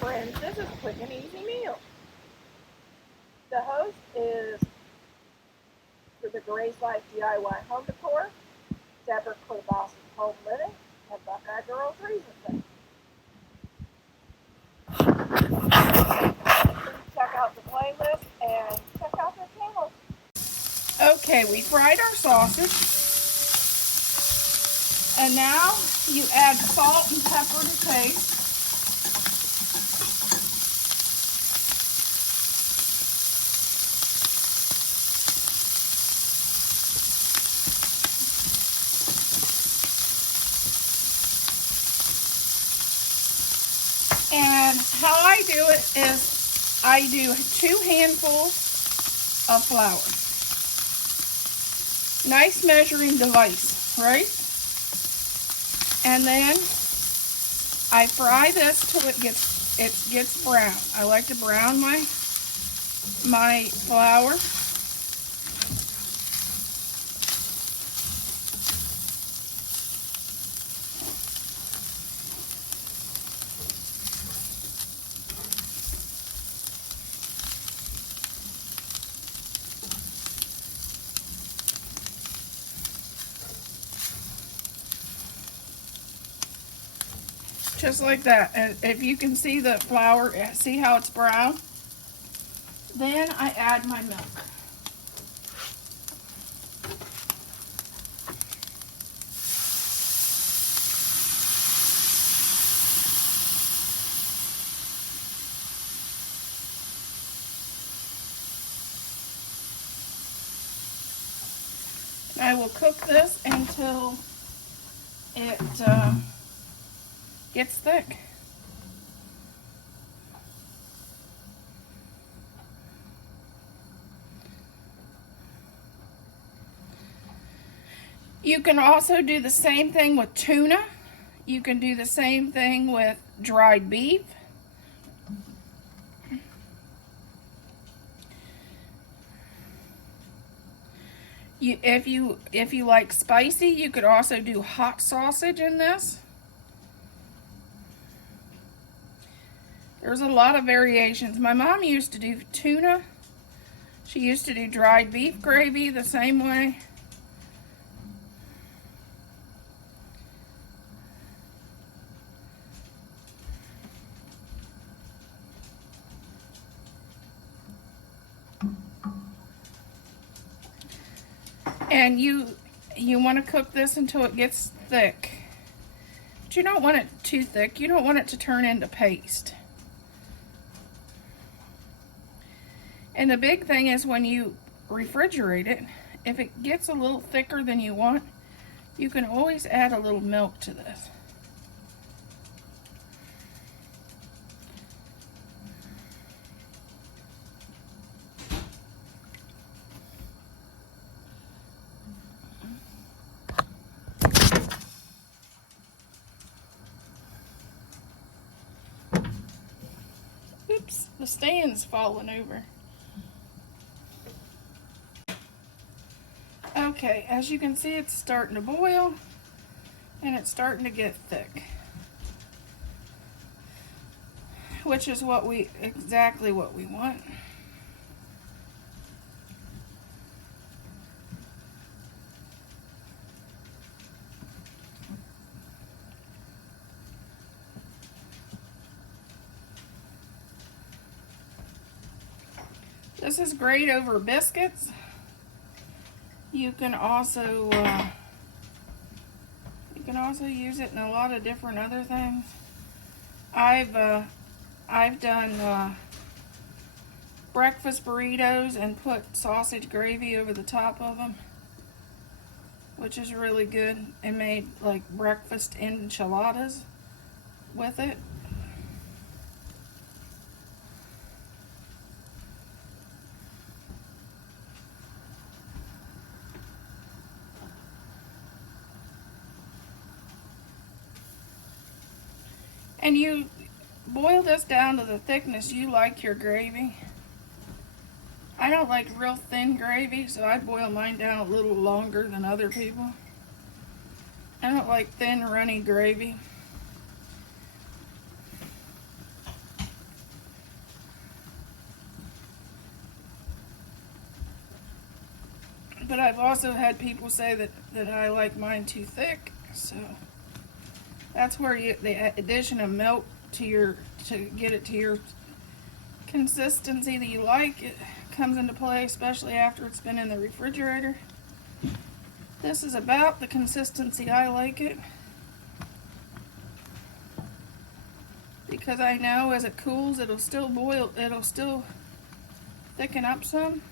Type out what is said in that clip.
friends, this is Quick and Easy Meal. The host is for the Gray's Life DIY Home Decor, Deborah Klobas's Home Living, and Buckeye Girls Reason. Please check out the playlist and check out their channels. Okay, we fried our sausage. And now you add salt and pepper to taste. And how I do it is I do 2 handfuls of flour. Nice measuring device, right? And then I fry this till it gets brown. I like to brown my flour. Just like that. And if you can see the flour, see how it's brown? Then I add my milk. I will cook this until it gets thick. You can also do the same thing with tuna. You can do the same thing with dried beef. If you like spicy, you could also do hot sausage in this. There's a lot of variations. My mom used to do tuna. She used to do dried beef gravy the same way. And you want to cook this until it gets thick. But you don't want it too thick. You don't want it to turn into paste. And the big thing is when you refrigerate it, if it gets a little thicker than you want, you can always add a little milk to this. Oops, the stand's falling over. Okay, as you can see, it's starting to boil and it's starting to get thick, which is exactly what we want. This is great over biscuits. You can also use it in a lot of different other things. I've done breakfast burritos and put sausage gravy over the top of them, which is really good, and made like breakfast enchiladas with it. And you boil this down to the thickness you like your gravy. I don't like real thin gravy, so I boil mine down a little longer than other people. I don't like thin, runny gravy. But I've also had people say that I like mine too thick, so that's where the addition of milk to get it to your consistency that you like, it comes into play, especially after it's been in the refrigerator. This is about the consistency I like it, because I know as it cools it'll still thicken up some.